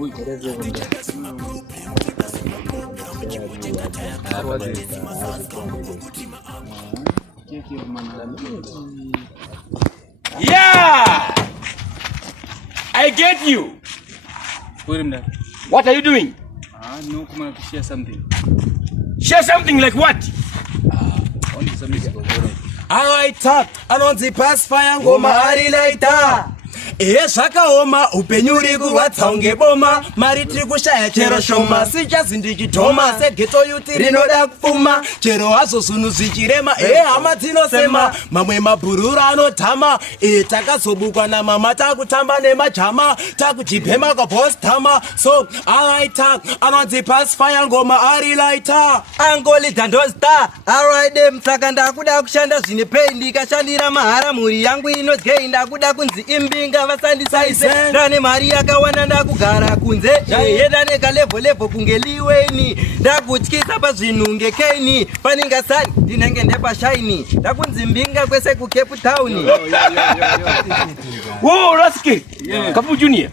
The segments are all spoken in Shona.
Yeah, I get you. What are you doing? No, come on to share something. Share something like what? Only some music. Alright, anonzi Passfare ngoma arilaita. Zvakaoma upenyu uri kurwadza unge boma, mari tiri kushaya chero shoma, sichazi ndichitoma segeto yuti rinoda kupfuma, chero hazvo zvinhu zvichirema hama dzinosema, mamwe mabhurura anotama, takazobukwa namama takutamba nemajama, takujibhema kwabhostama, so alright, anonzi Passfare ngoma arilaita. Angolita ndozita, alright msaka ndakuda kushanda zvine pay, ndikashandira mahara mhuri yangu inodye, ndakuda kunzi imbinga vasandisaise, ndane mari yakawanda ndakugara kunze, ndane kalevo kunge liweni, ndakutyisa pazvinhu ngekeni, paningasani ndinenge ndepashaini, ndakunzi mbinga kwese kuCape Town. Wo Raske, Kapfupe Jr.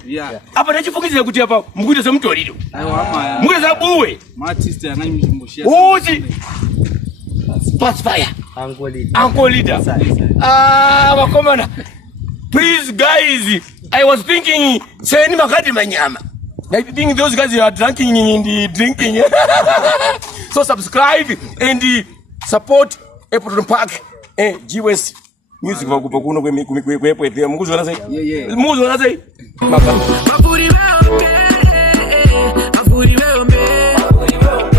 Apa ndachifungidzira kuti apa mukuita semutoriro. Mukuita sebuwe. Artist angaimboshia. Uzi Passfare. Uncle leader. Wakomana. Please guys, I was thinking saying makati manyama. I think those guys are drinking and drinking. So subscribe and support Epworth Park GWS music vakupa kuno kwe epworth. Mukuzona sei? Mukuzona sei?